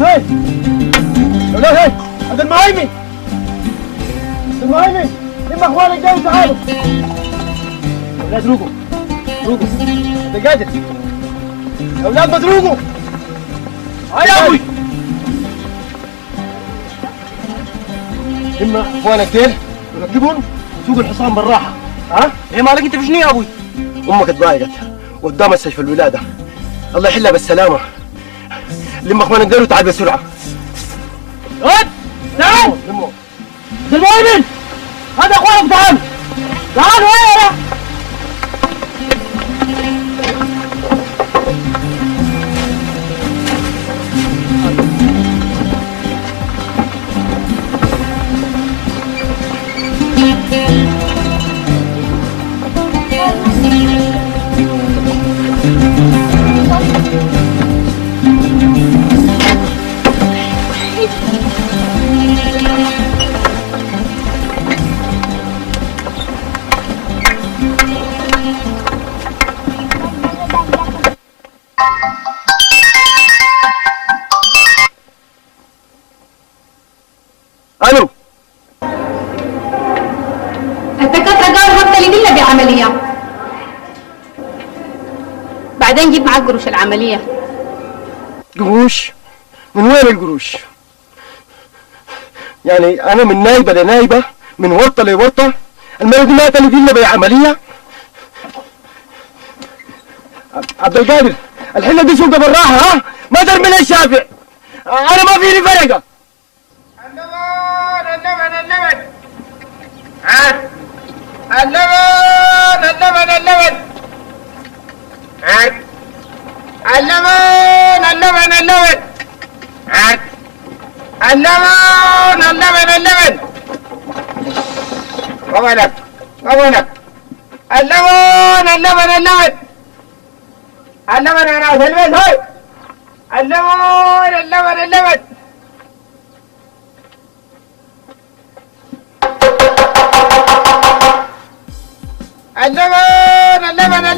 اولاد هاي اولاد هاي هذا المهيمن المهيمن لما اخوانك جاوا تعالوا اولاد روقوا روقوا هذا قادر يا اولاد مدروقوا هاي يا ابوي لما اخوانك ديل وركبهم وسوقوا الحصان بالراحه ها؟ ايه مالك انت في شنو يا ابوي؟ امك اتضايقت وقدام مستشفى الولاده الله يحلها بالسلامه لما اخوانك ديل وتعال بسرعه رد تعال المؤمن هذا اخوانك تعال تعال وين الو الدكاترة قالوا هبطلي دلة بعملية بعدين جيب معاك قروش العملية. قروش؟ من وين القروش؟ يعني انا من نايبه لنايبه من ورطه لورطه المرض مات اللي دلة بعملية. عبد القادر الحله دي سوقها بالراحه ها ما ترمي لي الشافع انا ما فيني فرقه. اللبن ها اللبن ها اللبن ها اللبن وينك اللبن انا في البيت هاي اللبن اللبن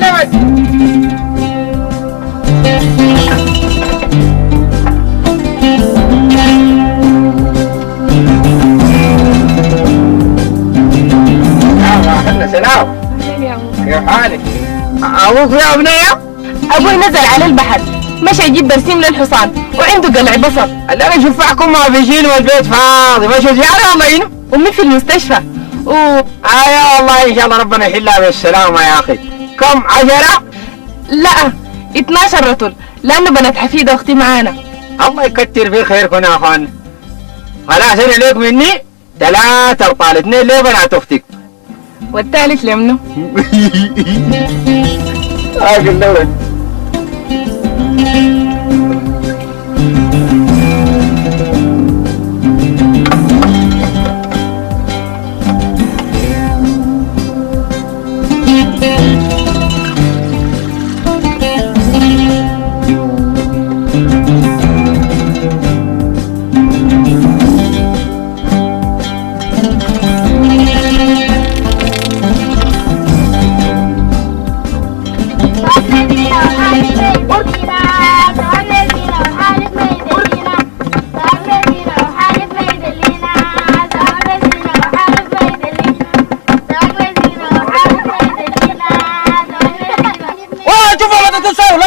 سلام كيف حالك؟ ابوك يا بنيه؟ أبوي نزل على البحر مشى يجيب برسيم للحصان وعنده قلع بصر. اللي انا اشوفكم ما في شيء والبيت فاضي مشوا زياره والله هنا. أمي في المستشفى يا والله ان شاء الله ربنا يحلها بالسلامه يا اخي. كم 10؟ لا 12 رجل لأنه بنت حفيدة أختي معانا. الله يكتر في خيركم يا اخوان. خلاص انا ليك مني 3 ابطال 2 ليه بنات اختك والثالث لمنه؟ هاك اللون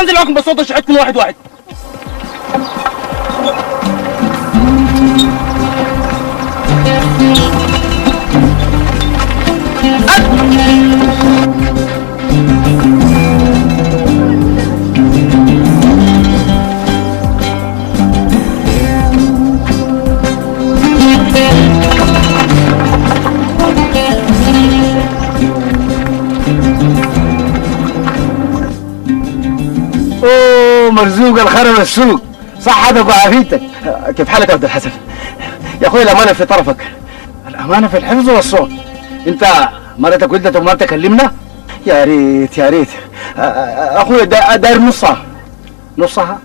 انزل معكم بصوت اشعتكم واحد واحد. مرزوق الخرم السوق صحتك وعافيتك. كيف حالك يا عبد الحسن؟ يا اخوي الامانه في طرفك. الامانه في الحفظ والصوت. انت مرتك ولدت وما تكلمنا؟ يا ريت يا ريت اخوي داير نصها؟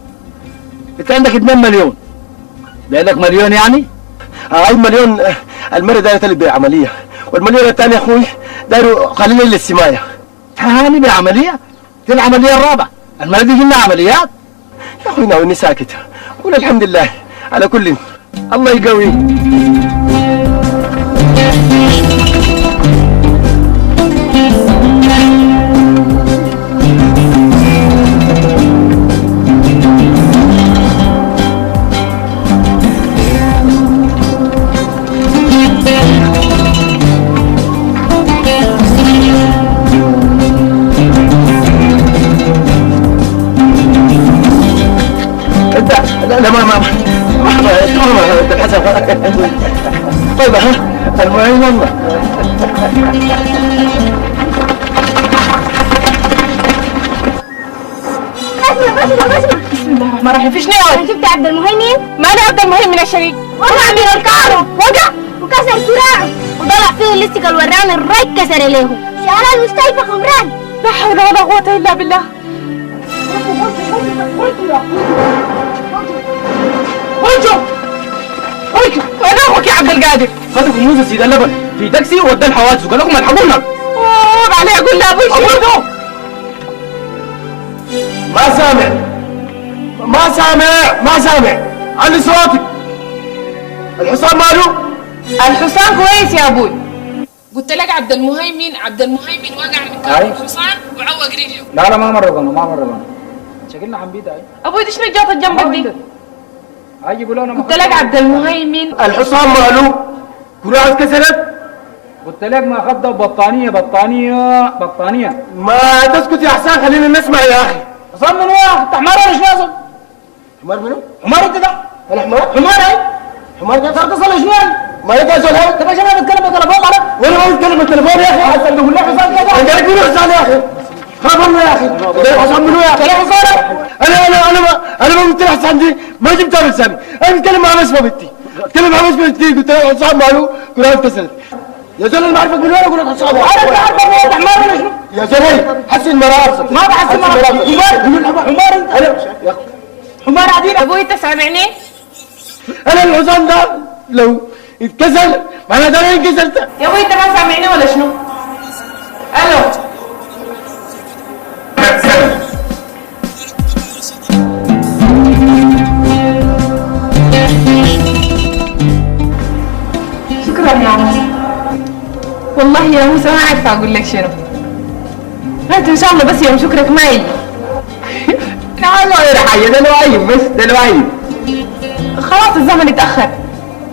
انت عندك 2 مليون بقالك مليون يعني؟ هاي مليون المرة دايرة تلد بعملية والمليون الثاني يا اخوي دايره قليلا للسماية. ثاني بعملية؟ دي العملية الرابعة، المرة دي جبنا عمليات؟ يا اخوي ناويني ساكت قول الحمد لله على كل الله يقويك. لا ما الحسن طيب ها المهم والله. بسم الله الرحمن الرحيم. في شنو يا ولد؟ شفت عبد المهيمن؟ مالي عبد المهم من الشريك؟ وقع من الكهرب وكسر كراعه وضلع فيه الليستيك الوران الراي كسر له شال المستشفى خمران. لا حول ولا قوة إلا بالله. وين أخوك يا عبد القادر؟ خدوا كنوز سيد اللبن في تاكسي وودى الحوادث وقال لكم الحقونا. أوه عليه أقول له أبوي شو؟ ما سامع علي صوتك. الحصان ماله؟ الحصان كويس يا أبوي. قلت لك عبد المهيمن وقع من كعب الحصان وعوق رجله. لا ما مرقنا شكلنا حنبيدا. أبوي دي شنو جابت جنبك دي؟ هاي يقولوا لنا قلت لك عبد المهيمن. الحصان ماله؟ كراعه كسرت؟ قلت لك ما خدوا بطانية. ما تسكت يا حسان خلينا نسمع يا اخي. حصان من وين؟ انت حمار ولا شنو؟ حمار منو؟ حمار انت ده؟ انا حمار؟ حمار ده اتصل شنو؟ ما يتأذى الهواء. انت ماشي انا بتكلم بالتليفون انا؟ وانا ما بتكلم بالتليفون يا اخي. حسن بقول لك حصان كذا. انت تقول حصان يا اخي. خاف الله يا اخي. ده حصان منو يا اخي؟ كلام حصان. انا ما قلت لحسان دي ما جبتها بلساني. انا بتكلم مع بسمه بنتي. بتكلم مع بسمه بنتي قلت لها حصان ماله؟ كراعه اتكسرت. يا زلمه انا بعرفك من وين اقول لك حصان؟ انا بعرفك انت حمار ولا شنو؟ يا زلمه حسن مرافقك. ما بحسن مرافقك. حمار انت. انا حمار عديل. أبوي أنت سامعني؟ انا الحصان ده لو اتكسر معناه ده انا انكسرت. يا أبوي أنت ما سامعني ولا شنو؟ ألو. شكرا يا موسى. والله يا موسى ما عارفة أقول لك شنو. أنت إن شاء الله بس يوم شكرك ما يجي. لا غير حاجة ده الوعيب بس ده الوعيب. خلاص الزمن اتأخر.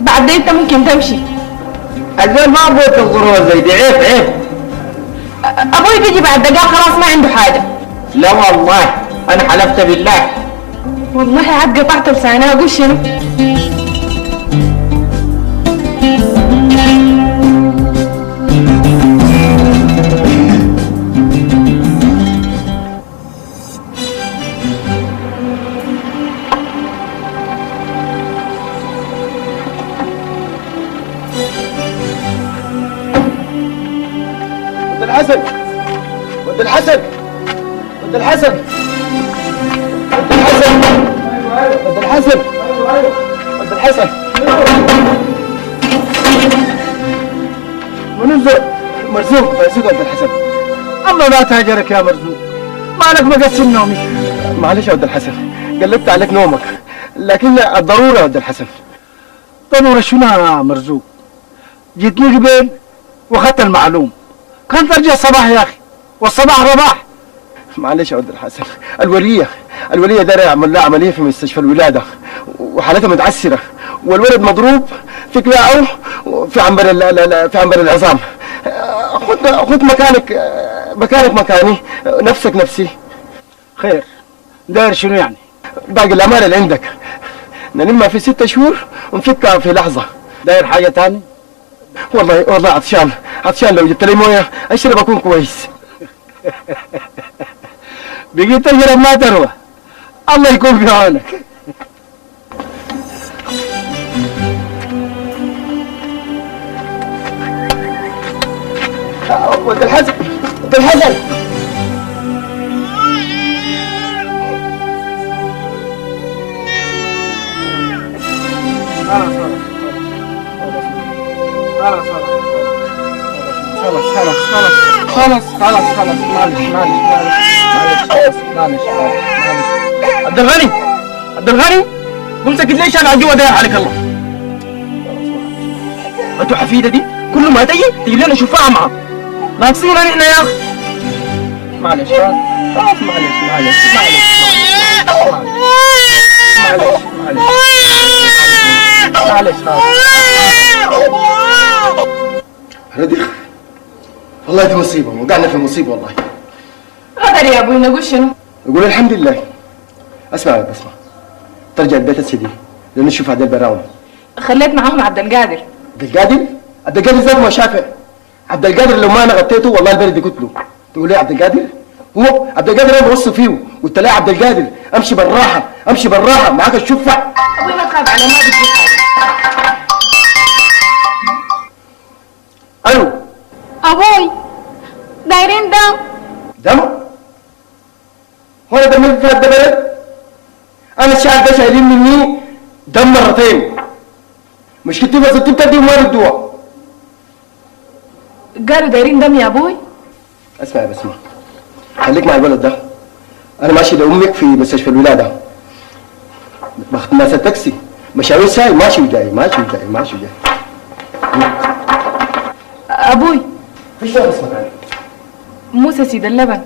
بعد أنت ممكن تمشي. الزول ما أبغى الغروة زي دي عيب. أبوي بيجي بعد دقائق خلاص ما عنده حاجة. لا والله أنا حلفت بالله. والله عاد قطعت لساني أقول شنو؟ ود الحسن من الزول؟ مرزوق ود الحسن. الله لا تهجرك يا مرزوق. مالك مقسم نومي؟ معلش يا ود الحسن قلبت عليك نومك لكن الضرورة يا ود الحسن. ضرورة شنو يا مرزوق؟ جيتني قبل واخذت المعلوم. كان ترجع الصباح يا اخي والصباح رباح. معلش يا ود الحسن الولية دايرة يعمل لها عملية في مستشفى الولادة وحالتها متعسرة والولد مضروب في كلاعه في عنبر العظام. خد مكانك مكاني نفسك نفسي. خير داير شنو يعني؟ باقي الأمانة اللي عندك نلمها في 6 شهور ونفكها في لحظة. داير حاجة تاني؟ والله عطشان لو جبت لي مويه اشرب اكون كويس. بقيت تشرب ما تروى. الله يكون في عونك. ود الحسن خلاص معلش. عبد الغني قوم سكت ليش انا جوا داير عليك الله. انتوا حفيده دي كل ما تجي لنا شفاعه معها. ناقصين احنا يا اخي. معلش خلاص معلش معلش معلش معلش خلاص. رديخ والله دي مصيبه، وقعنا في مصيبه والله. غدر يا ابوي نقول شنو؟ يقول الحمد لله. اسمع يا بسمة، ترجع البيت السدي لأنه نشوف هذا البراوي. خليت معاهم عبد القادر. عبد القادر زاد ما شافع. عبد القادر لو ما انا غطيته والله البلد يقتله. تقول ايه عبد القادر؟ هو عبد القادر انا بوصي فيه، قلت له يا عبد القادر امشي بالراحه امشي بالراحه معاك الشفع. ابوي ما تخاف عليه ما بتجيب حاجه. الو ابوي دايرين دم؟ هو انا دم في هذا البلد؟ انا الشعب ده شايلين مني دم مرتين. مشكلتي بس انت بتدي وما ردوها. قالوا دايرين دم يا ابوي. اسمع يا بسمة، خليك مع الولد ده. انا ماشي لامك في مستشفى الولاده، باخد ناس التاكسي مشاوير ساي ماشي وجاي ماشي وجاي ماشي وجاي. ابوي ايش ده اسمك علي؟ موسى سيد اللبن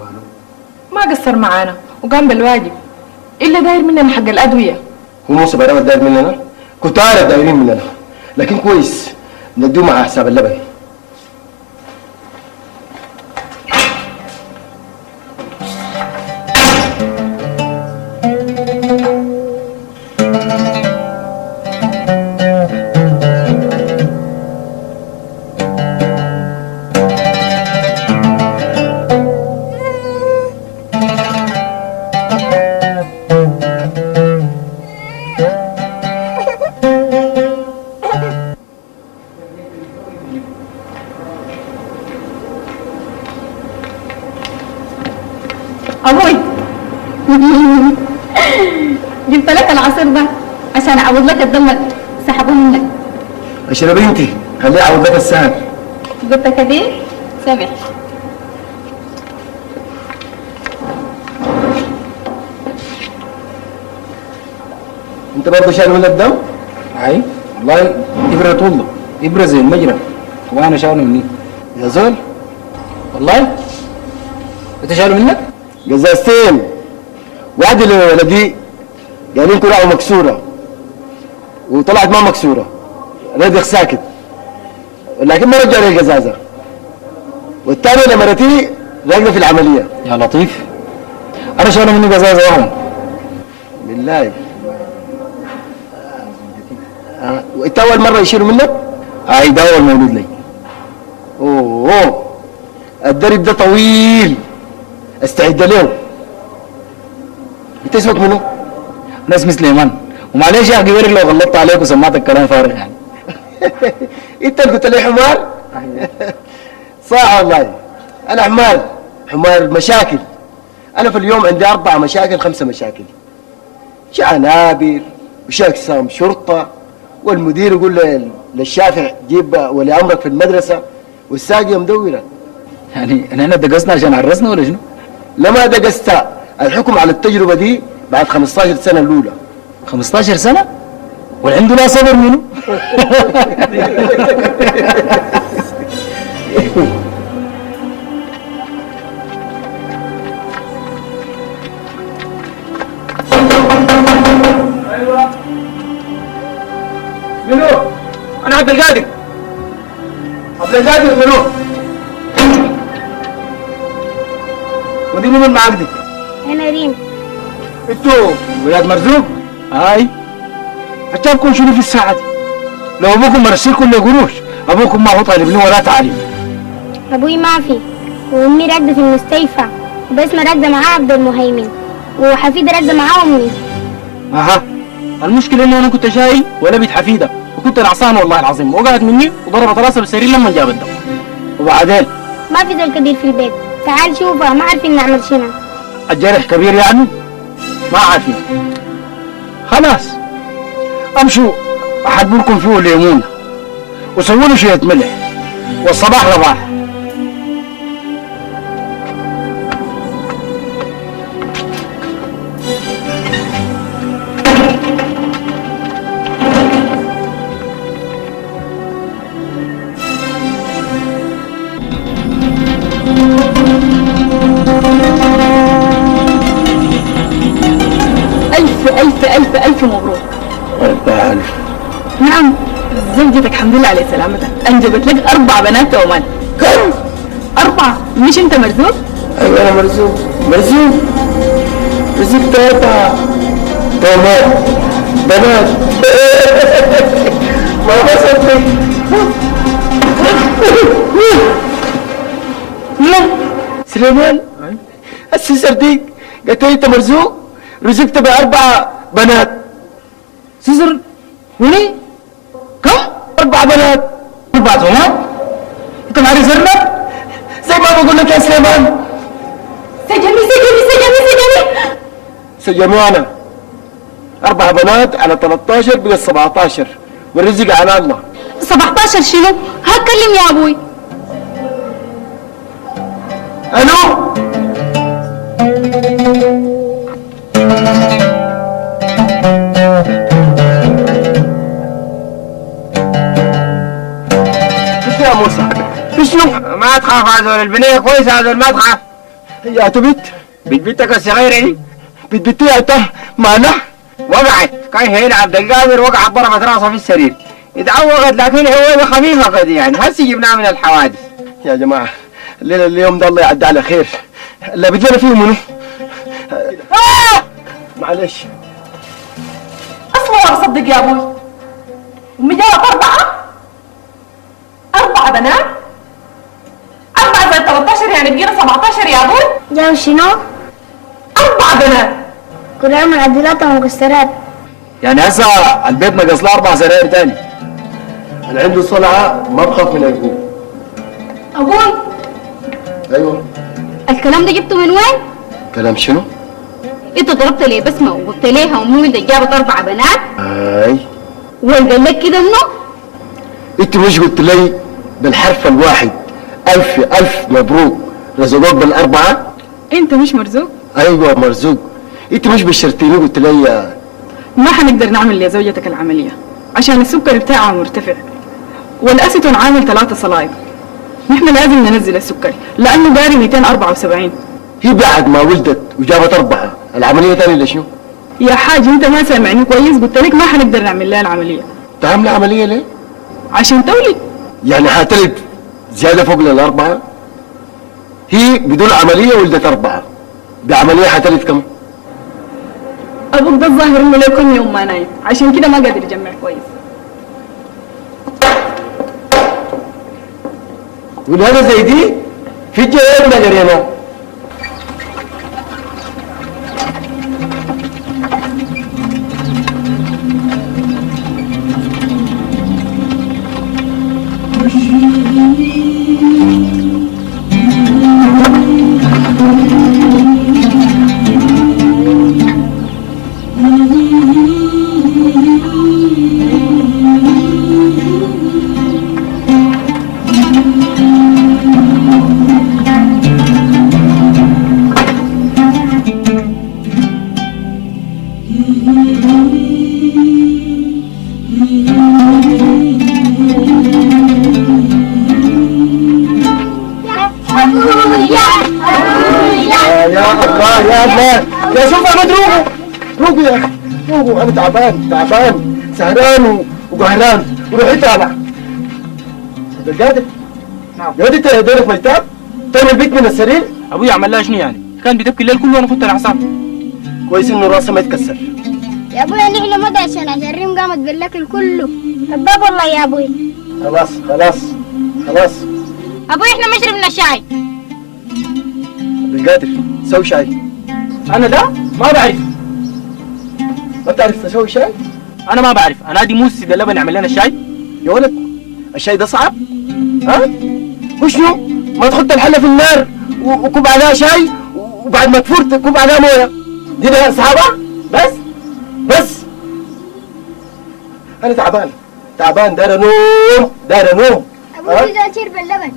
ماله؟ ما قصر معانا وقام بالواجب، الا داير مننا حق الادويه. هو موسى براوي داير مننا؟ كنت عارف دايرين مننا، لكن كويس ندوه مع حساب اللبن. ابوي جبت لك العصير ده عشان اعوض لك الدم اللي سحبوه منك. اشربي انت، خليه يعوض لك السهر. قلت كثير سمع. انت برضه شايل ولا الدم؟ اي والله ابره طول ابره زي المجرى وانا شايله مني. يا زول والله انت شايله منك؟ قزازتين، واحدة لولدي قالين كراعه مكسورة وطلعت ما مكسورة، رادخ ساكت لكن ما رجع لي القزازة، والثانية لمرتي راقدة في العملية. يا لطيف انا شايله مني قزازه واحده. بالله وانت أول مرة يشيلوا منك؟ اي ده اول مولود لي. اوه الدرب ده طويل، استعد له. انت اسمك منو؟ انا اسمي سليمان، ومعلش يا اخي لو غلطت عليك وسمعتك كلام فارغ يعني. انت اللي قلت لي حمار؟ صح والله انا حمار مشاكل. انا في اليوم عندي 4 مشاكل 5 مشاكل، عنابر وشاكسام شرطه، والمدير يقول للشافع جيب ولي امرك في المدرسه، والساقيه مدوره. يعني احنا دقسنا عشان عرسنا ولا شنو؟ لما دقست الحكم على التجربه دي بعد 15 سنه الاولى. 15 سنه؟ والعنده لا صبر منه. ايوه منو؟ انا عبد القادر. عبد القادر منو؟ ودي من معاك دي؟ انا ريم. انتوا ولاد مرزوق؟ هاي حتى شنو في الساعه دي؟ لو ابوكم مرسلكم لقروش، ابوكم ما هو طالب لي ولا تعليم. ابوي ما في، وامي راقده في المستشفى، وبسمة راقده معاه عبد المهيمن، وحفيده راقده معاه امي. اها المشكله انه انا كنت شاي ولا بيت حفيده، وكنت العصان والله العظيم، وقعت مني وضربت راسها بالسرير لما جاب الدم. وبعدين ما في زول كبير في البيت، تعال شوفها ما عارفين نعمل شنو. الجرح كبير يعني؟ ما عارفين. خلاص امشوا احضر لكم فيه ليمونه وسووا له شويه ملح، والصباح رباح. زوجتك الحمد لله على سلامتك انجبت لك 4 بنات تومان. كم؟ 4. مش انت مرزوق؟ ايوه انا مرزوق. رزقت 4 تومات بنات. ما بصدق. سليمان السيسر ديك قلت لي انت مرزوق رزقت ب4 بنات. سيسر وليه؟ كم؟ 4 بنات. 4 تومات؟ انت معرف زرنا؟ زي ما بقول لك يا سليمان. سجني. سجنوا انا 4 بنات على 13 بقى 17 والرزق على الله. 17 شنو؟ هتكلم يا ابوي. الو ايش يا موسى؟ شنو؟ ما تخاف هذول البنية كويسة هذول ما تخاف. يا تبت بنتك الصغيرة دي بتبتي انت معنا؟ وقعت كان هنا عبد القادر وقعت ضربت راسها في السرير اتعوقت لكن هو خفيفة كده يعني هسه جبناها من الحوادث. يا جماعة الليلة اليوم ده الله يعدي على خير. اللي بدينا فيه منو؟ معلش اصلا ما بصدق يا ابوي. ومجاوب 4 بنات. 4 زائد 13 يعني بقينا 17 يا ابوي. جاو شنو؟ 4 بنات. كلها معدلات ومكسرات. يعني هسه البيت نقص له 4 سراير تاني. اللي عنده صلعة ما بخاف من القوم. ابوي ايوه الكلام ده جبته من وين؟ كلام شنو؟ انت ضربت لي بسمة وقلت ليها امي ده جابت 4 بنات. اي وين قال لك كده منو؟ انت مش قلت لي بالحرف الواحد ألف مبروك رزقوك ب4؟ انت مش مرزوق؟ ايوه مرزوق. انت مش بشرتيني قلت لي ما حنقدر نعمل لزوجتك العملية عشان السكر بتاعها مرتفع والأسيتون عامل 3 صلايب. نحن لازم ننزل السكري لأنه قاري 274. هي بعد ما ولدت وجابت 4 العملية تاني لشنو؟ يا حاج انت ما سامعني كويس. قلت لك ما حنقدر نعمل لها العملية تعمل عملية ليه؟ عشان تولد. يعني حتلد زيادة فوق ال4؟ هي بدون عملية ولدت 4 بعملية حتلد كم؟ أبوك ده الظاهر إنه لو كم يوم ما نايم عشان كده ما قادر يجمع كويس. ولادة زي دي في جيب ما قرينا. يا الله يا شوف احمد روقوا يا اخي روقوا. انا تعبان سهران وقهران وروحي طالع. عبد القادر نعم. يا ولد انت دورك ميتاب تعمل بيك من السرير. ابوي عمل لها شنو يعني؟ كان بتبكي الليل كله وانا كنت العصام. كويس انه راسه ما يتكسر. يا ابوي نحن ما داشين عشان الريم قامت بالاكل كله. كذاب والله يا ابوي. خلاص ابوي احنا ما شربنا شاي. عبد القادر سوي شاي. انا ده ما بعرف. ما بتعرف تسوي شاي؟ انا ما بعرف. انا ادي موسى ده اللبن يعمل لنا الشاي. يا ولد الشاي ده صعب؟ ها؟ وشنو؟ ما تحط الحلة في النار وكب عليها شاي وبعد ما تفور تكب عليها مويه. دي ده صعبة؟ بس أنا تعبان داير أنوم. ابوي اذا شرب اللبن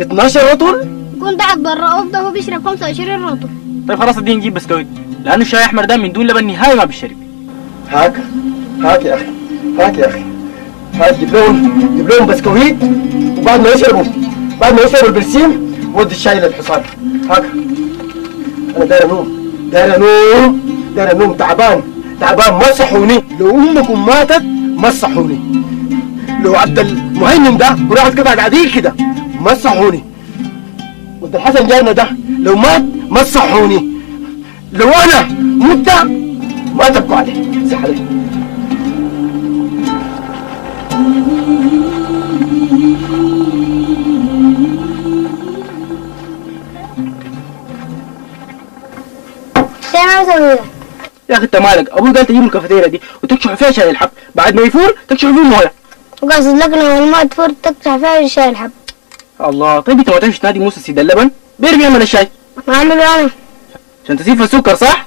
12 رطل؟ يكون ضحك بالرؤوف ده هو بيشرب 25 رطل. طيب خلاص اديني نجيب بسكويت لانه الشاي احمر ده من دون لبن نهائي ما بيشرب. هاك يا أخي جيب لهم بسكويت وبعد ما يشربوا البرسيم ودي الشاي للحصان. هاك أنا داير أنوم تعبان ما صحوني. لو أمكم ماتت ما صحوني. لو عبد المهيمن ده وراحت قطعت عديل كده ما تصحوني. ود الحسن جارنا ده لو مات ما تصحوني. لو انا مت ما تبقوا عليه. صح عليك. ايه عاوز اقول؟ يا اخي انت مالك؟ ابوي قال تجيب الكافيتيريا دي وتكشف فيها شاي الحب، بعد ما يفور تكشف فيه المويه. وقصد لك لما الماء تفور تقطع فيها الشاي الحب. الله، طيب انت ما تعرفش تنادي موسى سيد اللبن؟ بيعرف يعمل الشاي. ما اعمله انا. عشان تسيب في السكر صح؟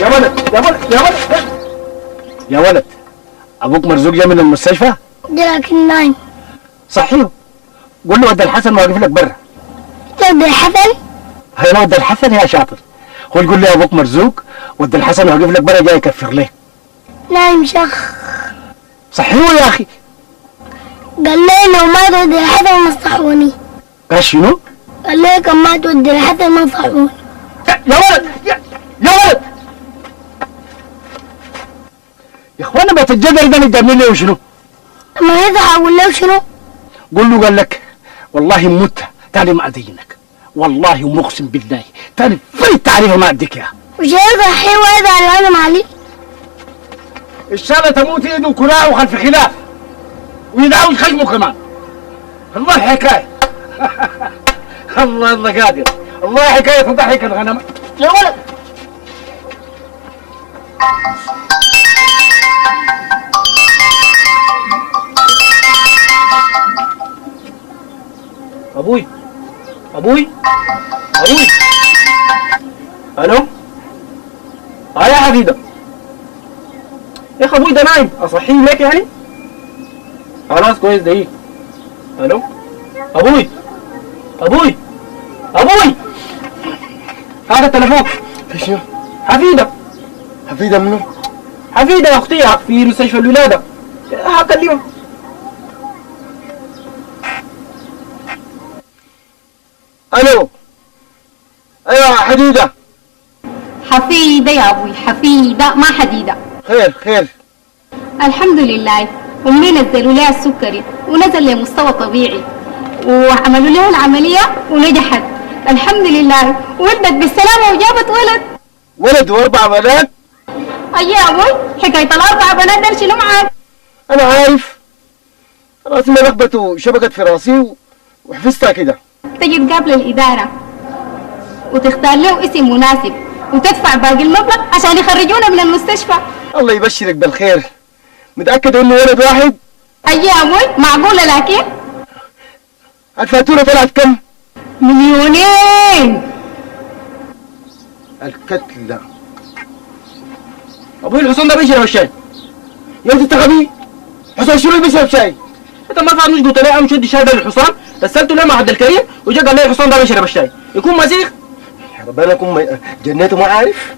يا ولد يا ولد يا ولد يا ولد، ابوك مرزوق جاي من المستشفى؟ لكن نايم. صحيح. قول له ود الحسن واقف لك برا. ود الحسن؟ هي ود الحسن يا شاطر. هو يقول لي ابوك مرزوق ود الحسن واقف لك برا جاي يكفر ليه. نايم شخ. صحيح يا اخي. قال لي لو ما تود الحسن ما تصحوني. قال شنو؟ قال لي كم ما تود الحسن ما تصحوني. يا ولد يا ولد يا اخوانا بيت الجدر ده متجنن ليه وشنو؟ لما يصحى اقول له شنو؟ قول له قال لك والله مت تاني ما ادينك، والله ومقسم بالله تاني في التعريف ما اديك اياها. وش يصحي ويزعل العالم علي؟ ان شاء الله تموت يده كراع وخلف خلاف ويدعون خشمه كمان. الله حكايه. الله قادر. الله حكايه تضحك الغنم. يا ولد ابوي ابوي ابوي. الو. يا حبيبه. يا اخي ابوي ده نايم، اصحيه ليك يعني؟ خلاص كويس دقيقة. الو. ابوي ابوي ابوي. هذا التليفون. شنو؟ حفيدة. حفيدة منو؟ حفيدة يا اختي في مستشفى الولادة. هكلمها. الو. ايوه حديدة. حفيدة يا أبوي، حفيدة ما حديدة. خير خير. الحمد لله، أمي نزلوا لها السكري ونزل لمستوى طبيعي وعملوا لها العملية ونجحت الحمد لله، ولدت بالسلامة وجابت ولد. ولد واربع بنات؟ أي يا أبوي، حكاية الأربع بنات دول شنو معاك؟ انا عارف، راسي ملخبط وشبكت في راسي وحفظتها كده. تجي تقابل الإدارة وتختار له اسم مناسب وتدفع باقي المبلغ عشان يخرجونا من المستشفى. الله يبشرك بالخير. متأكد انه ولد واحد؟ أي يا أبوي، معقولة لكن؟ الفاتورة طلعت كم؟ 2,000,000. الكتلة. ابوي الحصان ده بيشرب الشاي. يا انت غبي، حسن شنو اللي بيشرب شاي؟ انت ما فاهم مش قلت لي امشي ادي الشاي ده للحصان؟ رسلته له مع عبد الكريم وجا قال لي الحصان ده بيشرب الشاي، يكون مسيخ؟ يا ربنا يكون جنيته ما عارف.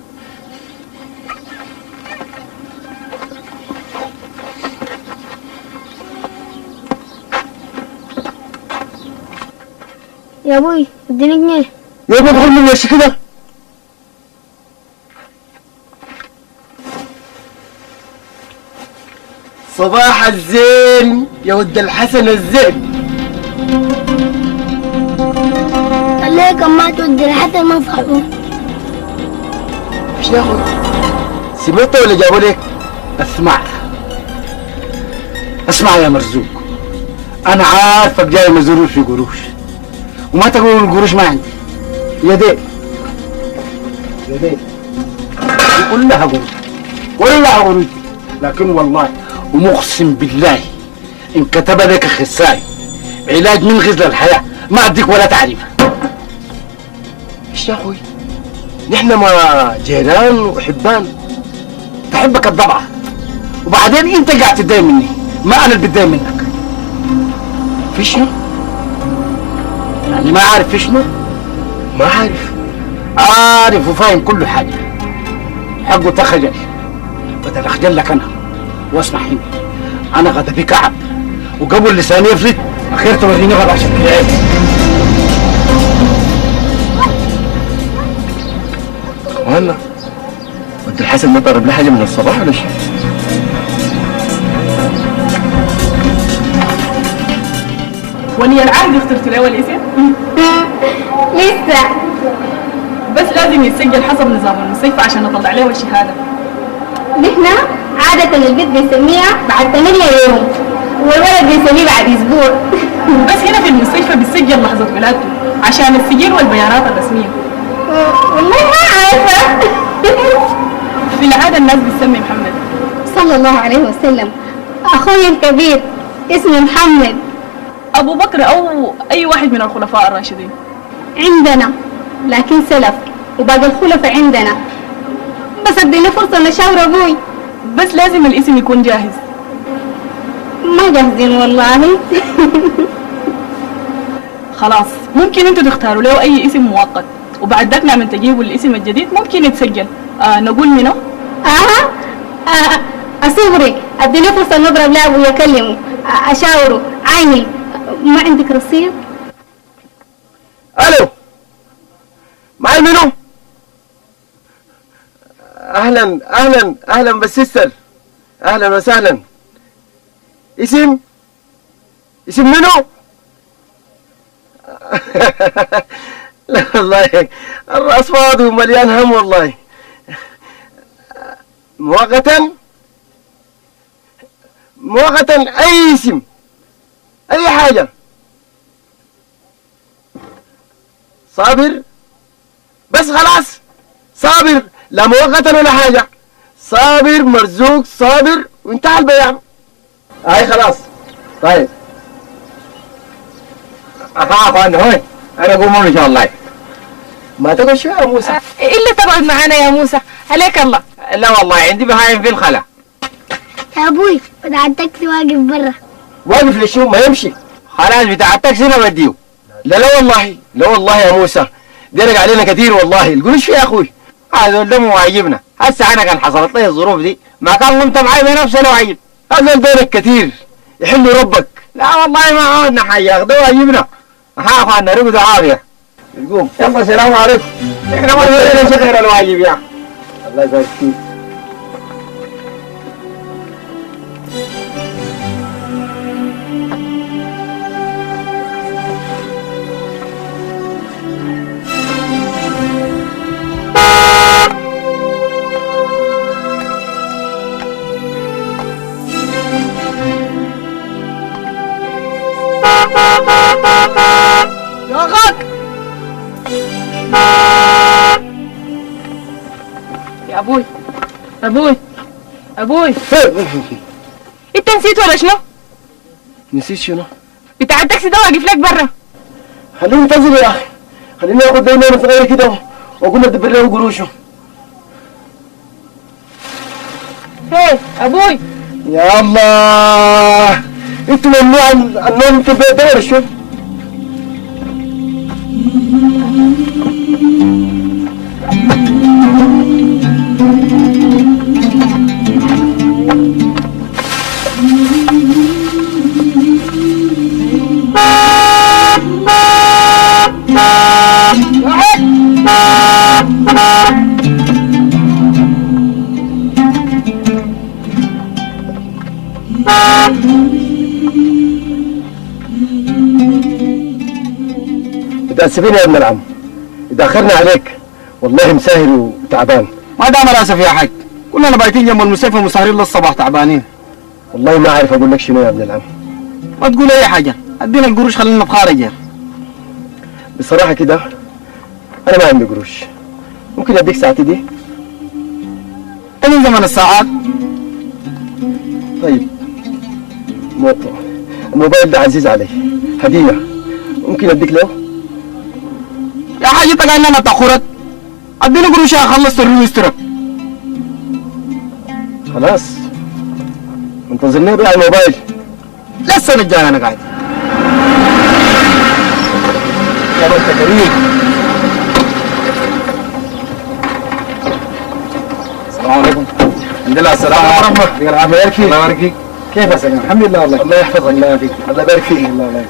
يا ابوي اديني جنيه. يا ابني ادخل من وش كده. صباح الزين يا ود الحسن الزين. قال لي كم ما تود الحسن ما تصحوني. ايش يا اخوي؟ سمعت ولا جابوا لك؟ اسمع يا مرزوق، انا عارفك جاي مزروع في قروش وما تقول القروش ما عندي. يدين دي كلها قروش، لكن والله ومقسم بالله ان كتب لك اخصائي علاج من غزل الحياه ما اديك ولا تعريفه. ايش يا اخوي؟ نحن ما جيران وحبان. تحبك الضبعه وبعدين انت قاعد تتضايق مني، ما انا اللي بتضايق منك. في شنو؟ يعني ما عارف في شنو؟ ما عارف. عارف وفاهم كل حاجه. حقه تخجل بدل اخجل لك انا. واسمع هنا، انا غضبي كعب وقبل لساني يفلت، اخير توريني غضب عشان كده. اخوانا ود عبد الحسن ما ضرب له حاجه من الصباح ولا شيء؟ ولي العهد اخترت له الاسم؟ لسه. بس لازم يتسجل حسب نظام المستشفى عشان اطلع له الشهاده. نحن عادة البيت بنسميها بعد 8 يوم والولد بنسميه بعد اسبوع. بس هنا في المستشفى بتسجل لحظه ولادته عشان السجل والبيانات الرسميه. والله ما عارفة. في العاده الناس بتسمي محمد. صلى الله عليه وسلم. اخوي الكبير اسمه محمد. ابو بكر او اي واحد من الخلفاء الراشدين. عندنا لكن سلف وباقي الخلفاء عندنا. بس اديني فرصة نشاور ابوي. بس لازم الاسم يكون جاهز. ما جاهزين والله. خلاص ممكن انتوا تختاروا له اي اسم مؤقت وبعد ذاك نعمل تجيبوا الاسم الجديد ممكن يتسجل. نقول منه؟ اصبري اديني فرصة نضرب لابوي اكلمه اشاوره. عيني ما عندك رصيد؟ الو معي منو؟ اهلا اهلا اهلا بالسيستر، اهلا وسهلا. اسم منو؟ لا والله الراس فاضي ومليان هم والله. مؤقتا اي اسم اي حاجه. صابر بس خلاص، صابر لا مؤقتا ولا حاجه، صابر مرزوق صابر وانتهى البيان. هاي خلاص. طيب اخاف عنه هوي انا اقوم ان شاء الله. ما تقول شو يا موسى؟ الا تقعد معانا يا موسى عليك الله. لا والله عندي بهايم في الخلا. يا ابوي بتاع التاكسي واقف برا. واقف لشو؟ ما يمشي. خلاص بتاع التاكسي انا بديه. لا والله لا والله يا موسى، ديرك علينا كثير والله. القروش يا اخوي. هذا ده مواجبنا. هسه انا كان حصلت لي الظروف دي ما كان قمت معي بنفسي لو عيب. هذا ديرك كثير يحل ربك. لا والله ما عودنا حاجه ده واجبنا. اخاف عنا رقد عافيه. قوم. يلا سلام عليكم. احنا ما نقدر نشغل الواجب يا الله يبارك فيك. يا غاك يا ابوي انت نسيت ولا شنو؟ نسيت شنو؟ بتاع التاكسي ده واقف لك برا. خليني انتظر يا اخي، خليني اخذ دايما صغير كده واقول له دبر له قروشه. هي ابوي يا الله، انتوا ممنوع النوم في البيت ده ولا شو؟ متأسفين يا ابن العم، اتأخرنا عليك، والله مساهر وتعبان. ما دام راسف يا حاج، كلنا بايتين جنب المستشفى مسهرين للصباح تعبانين. والله ما عارف اقول لك شنو يا ابن العم. ما تقول اي حاجه، ادينا القروش خلينا بخارج. بصراحة كده أنا ما عندي قروش، ممكن أديك ساعتي دي؟ من زمن الساعات. طيب الموبايل ده عزيز علي، هدية، ممكن أديك له؟ يا حاج طلع اننا تاخرت، ادينا قروش خلصت الريسترك. خلاص منتظرني بيع الموبايل. لسه رجال انا قاعد. يا رب انت كريم. السلام عليكم. الحمد لله السلام ورحمة الله العافية. يبارك فيك. الله يبارك فيك. كيف يا سلام؟ الحمد لله والله. الله يحفظك. الله يبارك الله يبارك فيك. الله يبارك.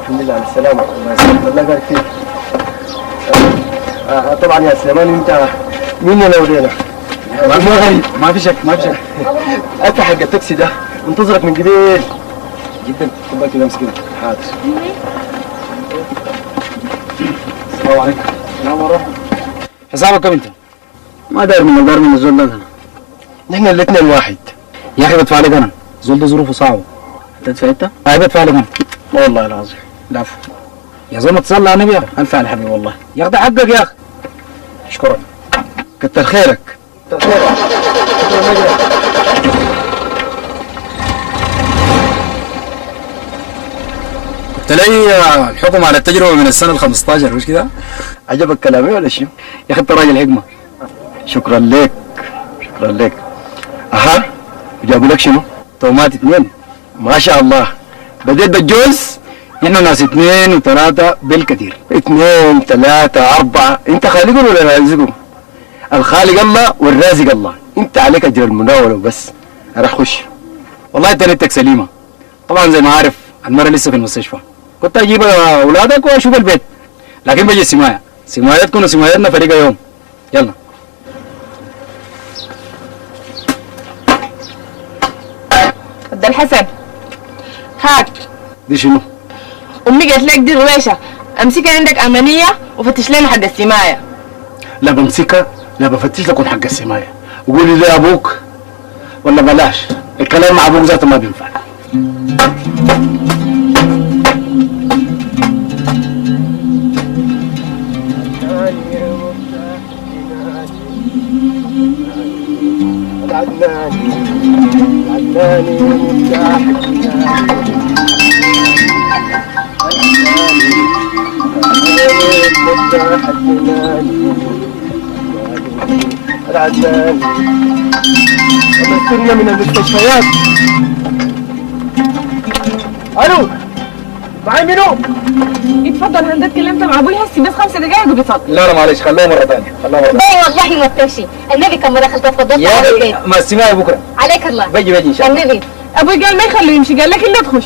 الحمد لله على السلامة. الله يسلمك. الله يبارك فيك. طبعا يا سليمان انت مين لولينا؟ ما في شك ما في شك. انت حق التاكسي ده منتظرك من قبل جدا خد بالك كده امسك كده. حاضر. السلام عليكم. السلام ورحمة. حسابك كم انت؟ ما داير من الزول ده. نحن الاثنين واحد. يا اخي بدفع لك انا، الزول ده ظروفه صعبة. انت تدفع انت؟ بدفع لك انا. والله العظيم. العفو. يا زول ما تصلي على النبي يا اخي. الف على حبيبي والله. يا اخي ده حقك يا اخي. اشكرك. كتر خيرك. كتر خيرك. قلت لي الحكم على التجربة من السنة ال 15 مش كده؟ عجبك كلامي ولا شيء؟ يا اخي انت راجل حكمة. شكرا لك. شكرا لك. اها جابوا لك شنو؟ تومات 2. ما شاء الله. بديت بالجوز؟ احنا ناس 2 و3 بالكثير. 2 3 4. انت خالقهم ولا رازقهم؟ الخالق الله والرازق الله. انت عليك اجر المناوله وبس. راح خش. والله انت نتك سليمة. طبعا زي ما عارف المرة لسه في المستشفى. كنت اجيب اولادك واشوف البيت. لكن بجي سماية. سمايتكم وسمايتنا فريقة يوم. يلا. عبد الحسن هات. دي شنو؟ امي قالت لك دي غويشه، امسكها عندك امانيه وفتش لنا حق السمايه. لا بمسكها لا بفتش لكم حق السماية. وقولي لي ابوك ولا بلاش. الكلام مع ابوك ذاته ما بينفع. العدناني العدناني مفتاح العدناني ومسكنا من المستشفيات. الو معي منو؟ اتفضل هندسة كلمت مع ابوي هسي بس 5 دقايق وبيصل. لا معلش خلوها مرة ثانية. خلوها مرة ثانية. باي والله ما بتمشي، النبي كم مرة خلتها تفضلت يا على البيت. ما السماية بكرة. عليك الله. بجي ان شاء الله. النبي ابوي قال ما يخلوه يمشي، قال لك الا تخش.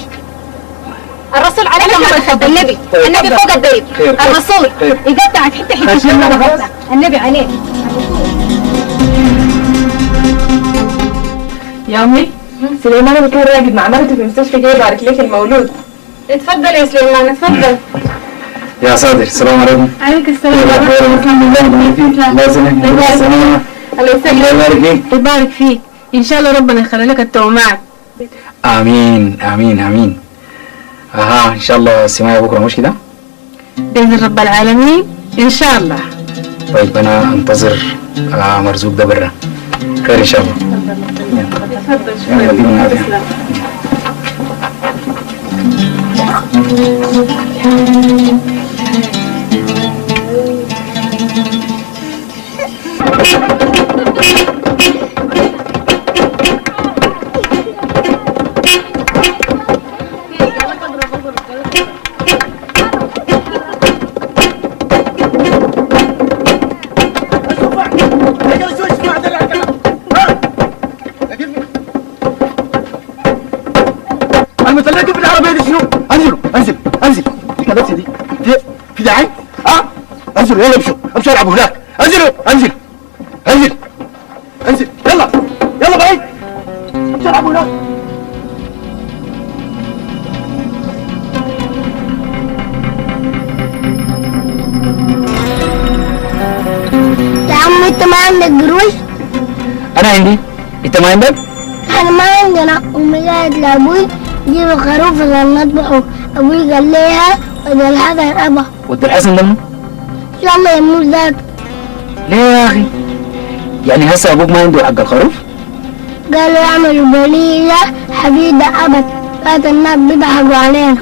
الرسول عليك مرة تفضل. النبي النبي فوق البيت. خير. الرسول خير. يقطعك حتة النبي عليك. يا امي سليمان ابو كان راقد مع مرته في المستشفى جاي يبارك لك المولود. اتفضل يا سليمان اتفضل. يا صادر السلام عليكم. عليك السلام الله يسلمك. الله يسلمك. الله يبارك فيك. يبارك فيك. ان شاء الله ربنا يخلي لك التومات. امين امين امين. اها ان شاء الله السماية بكرة مش كده؟ باذن رب العالمين ان شاء الله. طيب انا انتظر مرزوق ده برا. خير ان شاء الله. تفضل يلا يديكم العافية. المتلاقي في العربية دي شنو؟ انزلوا انزل انزل. الكلاسي دي في داعي؟ انزلوا يلا امشوا العبوا هناك. انزلوا انزل انزل انزل يلا يلا بعيد. امشوا العبوا هناك. يا عم انت ما عندك قروش؟ انا عندي. انت ما عندك؟ احنا ما عندنا. امي قالت لابوي جيب الخروف اللي نذبحه. ابوي قال ليها وده الحسن ابا. ود الحسن ده ان شاء الله يموت ذاته. ليه يا اخي؟ يعني هسه ابوك ما عنده حق الخروف؟ قالوا يعملوا بليلة حفيدة أبد. كانت الناس بيضحكوا علينا.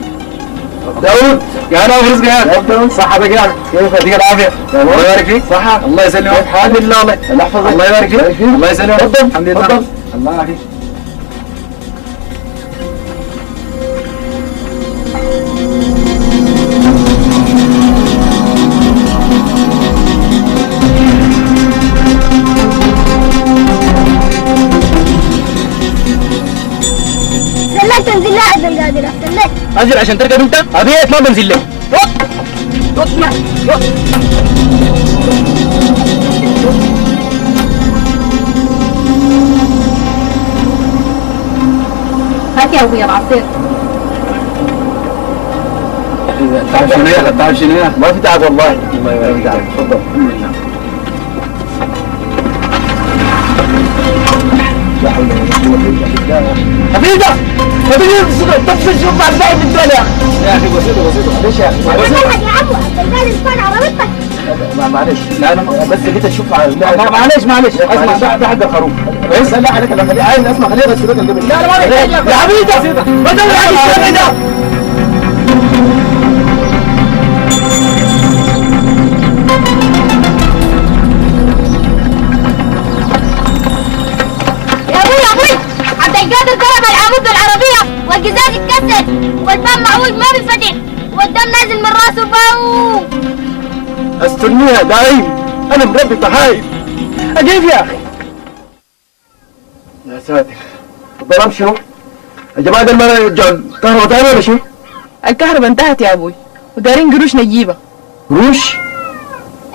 داود يا انا رزق يا داود. صحتك يا اخي؟ كيف يديك العافيه؟ الله يبارك فيك. صحة الله يسلمك. الحمد لله. الله يحفظك. الله يبارك فيك. الله يسلمك. تفضل الحمد لله. تفضل. الله يعافيك. سلك تنزل لها عبد القادر. سلك انزل عشان تركب انت. ابيك ما بنزل لك. هات يا ابويا العصير. تعرف شنو يا اخي؟ تعرف شنو يا اخي؟ ما في تعب والله. ما في تعب. تفضل. لا حول ولا قوة إلا بالله. حبيبة تفصل شوف بعد باقي من الدنيا. يا أخي بسيطة معلش يا أخي. الحق يا عمو البلدان اسكان عربيتك. معلش لا أنا بس جيت أشوف معلش اسمع ده حق الخروف. بس لا عليك أنا خليه عايز أسمع خليه بس كده اللي لا يا حبيبة ما تدور على الشيء ده. يا ابوي عبد القادر ضرب العمود بالعربية والقزاز اتكسر والباب معوج ما بينفتح والدم نازل من راسه فوق. استنيها دايم أنا مربي بهايم. أجيب يا أخي. يا ساتر الظلام شنو؟ الجماعة ده ما رجعوا الكهرباء تاني ولا شنو؟ الكهرباء انتهت يا ابوي ودارين قروش نجيبها. قروش؟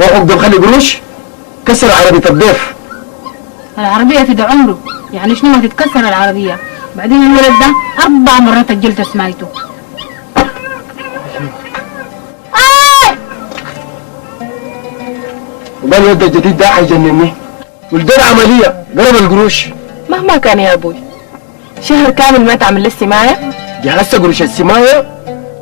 هو حقه مخلي قروش؟ كسر عربية الضيف. العربية في ده عمره، يعني شنو ما تتكسر العربية؟ بعدين الولد ده 4 مرات أجلت سمايته. وده الواد الجديد ده حيجنني. ولدار عملية قرب القروش. مهما كان يا ابوي شهر كامل ما تعمل لسه معايا. جهزت قروش السماية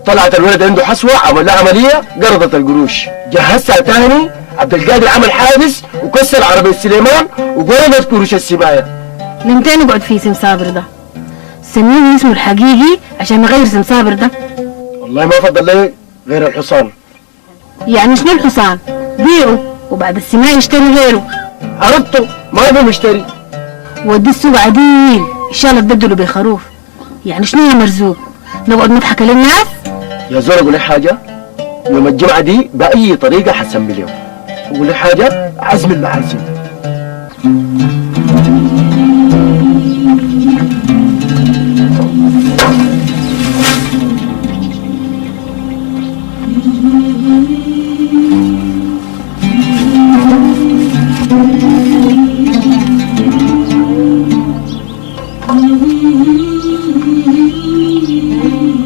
طلعت الولد عنده حصوة عمل لها عملية قرضت القروش. جهزتها تاني عبد القادر عمل حادث وكسر عربية سليمان وقرضت قروش السماية. لمتين نقعد فيه سم صابر ده؟ سميه اسمه الحقيقي عشان نغير سم صابر ده. والله ما فضل لي غير الحصان. يعني شنو الحصان؟ بيعه وبعد السماء يشتري غيره. عرضته ما يبغى مشتري. ودي السوق عديل ان شاء الله تبدلوا بخروف. يعني شنو يا مرزوق؟ نقعد نضحك للناس؟ يا زول اقول لك حاجة، يوم الجمعة دي بأي طريقة حسمي اليوم. اقول لك حاجة عزم المعازيم.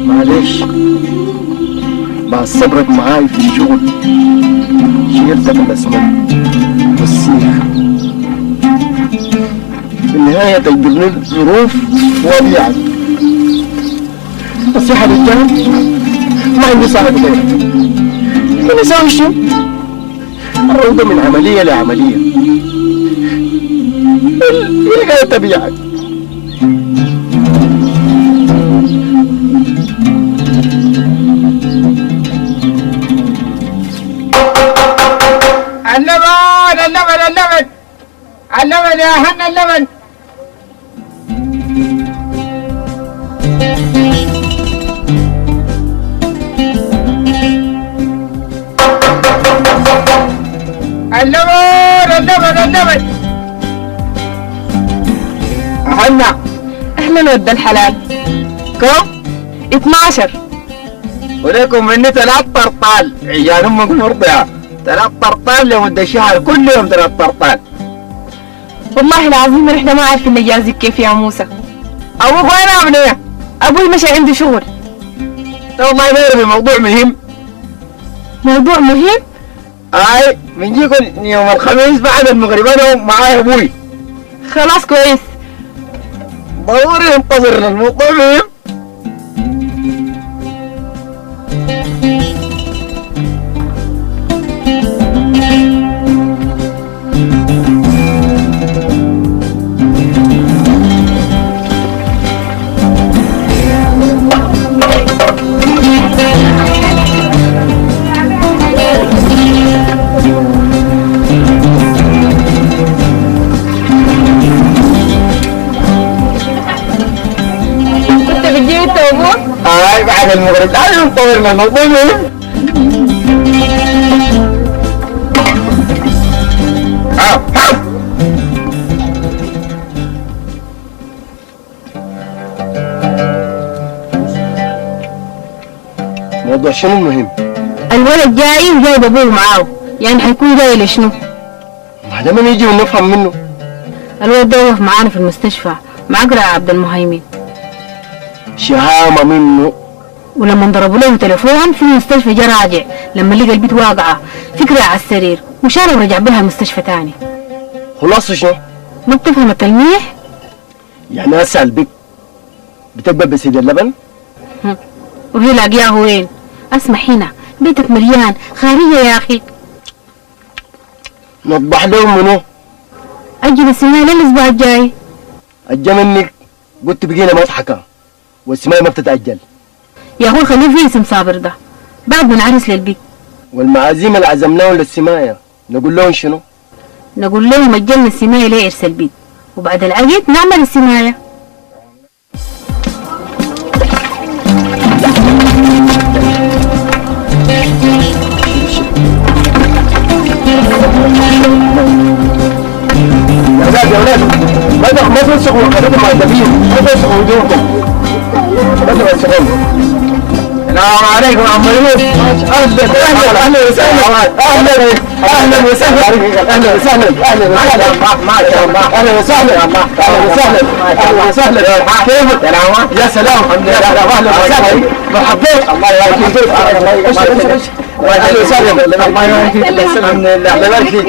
معلش بعد صبرك معاي في الشغل شيلتك الاسمنت والسيخ. في النهاية تجبرني الظروف وبيعك. نصيحة للجهل ما عندي صاحب غيرك. أنا أسوي شو؟ الروضة من عملية لعملية. الغاية تبيعك. اللبن يا هنا اللبن. اللبن هنا. اهلا ود الحلال. كم 12 وليكم مني 3 طرطال. عيال امك مرضعة 3 طرطال لمدة شهر كل يوم 3 طرطال. والله العظيم احنا ما عارفين نجازيك كيف يا موسى. ابوك وين يا ابني؟ ابوي مشى عنده شغل. والله ما يرمي موضوع مهم. موضوع مهم؟ اي بنجيكم يوم الخميس بعد المغرب انا معايا ابوي. خلاص كويس. ضروري انتظرنا الموضوع مهم. بعد المغرب لا ينطورنا الموضوع مهم. موضوع شنو المهم؟ الولد جاي وجايب ابوه معاه، يعني حيكون جاي لشنو؟ بعد ما نيجي ونفهم منه. الولد ده وقف معانا في المستشفى مع اقرع عبد المهيمن. شهامة منه. ولما ضربوا له تليفون في المستشفى جا راجع، لما لقى البيت واقعة فكرة على السرير وشال ورجع بها المستشفى تاني. خلاص شنو؟ ما بتفهم التلميح؟ يعني هسه البيت بتقبل بسيد اللبن؟ وهي لاقياه وين؟ اسمع هنا بيتك مليان خارجة يا اخي. نوضح لهم منو؟ اجل السماء للاسبوع الجاي. أجا منك قلت بقينا مضحكة والسماية ما بتتأجل. يا اخوي خليه في اسم صابر ده بعد ما نعرس للبيت. والمعازيم اللي عزمناهم للسماية نقول لهم شنو؟ نقول لهم اجلنا السماية ليه ارسل البيت وبعد العقد نعمل السماية. يا ولاد ما تنسخوا قناتكم مؤدبين، ما تنسخوا وجوهكم، ما تنسخوا. السلام عليكم يا عم ميمون. اهلا وسهلا اهلا وسهلا اهلا وسهلا اهلا وسهلا ما شاء الله. اهلا وسهلا اهلا وسهلا اهلا وسهلا. كيفك؟ يا سلام اهلا وسهلا مرحبا. الله يبارك فيك. اهلا وسهلا. الله يبارك فيك. الحمد لله. الله يبارك فيك.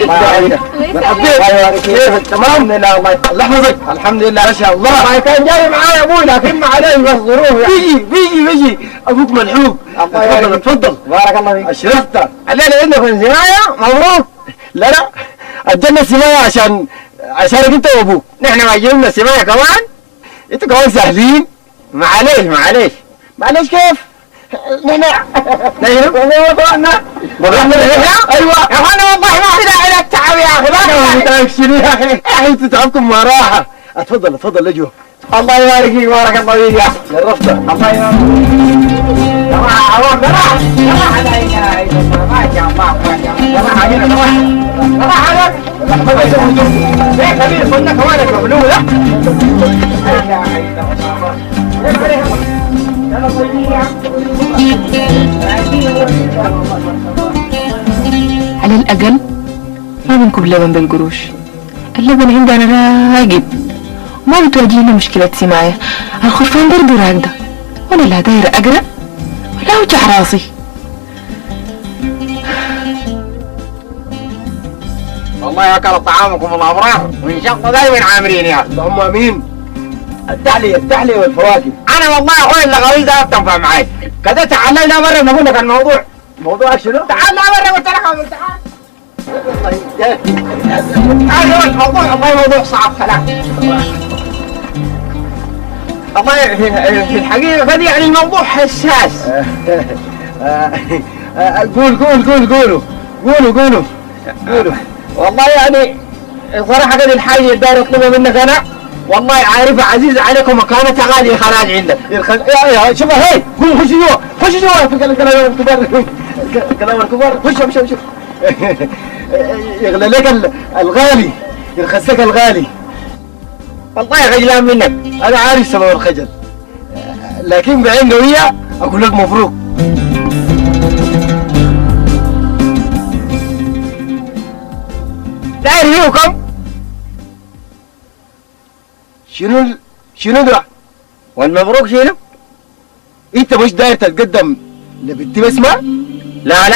مرحبا. كيفك؟ تمام؟ الله يحفظك. الحمد لله ما شاء الله. ما كان جاي معايا ابوي لكن ما عليه بس ظروف. بيجي ابوك ملحوق. تفضل تفضل. بارك الله فيك. اشرفت. الليله عندكم سمايه مبروك. لا اجلنا السماية عشانك انت وابوك. نحن ما جبنا سمايه كمان. انتوا كمان سهلين. معليش كيف؟ نحن وضعنا ايوه يا اخوانا والله ما في داعي للتعب يا اخي. يا اخي انتوا تعبكم ما راحه. اتفضل لجوا. الله يبارك فيك. بارك الله فيك يا اخي. شرفت. الله يبارك فيك. جماعه عوام جماعه لا اله الا الله. ما شاء الله جماعه هنا جماعه ليه كبير قلنا كمان المبلول ده. لا اله الا الله. على الأقل ما بنكب لبن بالقروش. اللبن عندنا راقد وما بتواجهنا مشكلة سماية. الخرفان برضو راقدة وأنا لا دايرة أقرأ ولا وجع راسي. والله أكل طعامكم الأبرار وإن شاء الله دايما عامرين يا أخي. اللهم امين. التحلية والفواكه. أنا والله أخوي اللغوي ده بتنفع معي. كذا تعال لنا مرة نقول لك الموضوع. موضوعك شنو؟ تعال مرة قلت لك تعال. هذا هو الموضوع. والله موضوع صعب خلاص. والله في الحقيقة كذا يعني الموضوع حساس. قولوا. والله يعني صراحة كذا الحاجة اللي داير اطلبها منك أنا والله عارفة عزيز عليكم مكانتها غالية خلاص عندك. يا شوف هي قوم خش جوا في كلام الكبار. خش يغلى لك الغالي يرخص لك الغالي. والله خجلان منك. انا عارف سبب الخجل لكن بعين قوية اقول لك مبروك. داير فيه كم؟ شنو ده؟ والمبروك شنو؟ انت مش داير تتقدم لبنتي بسمة؟ لا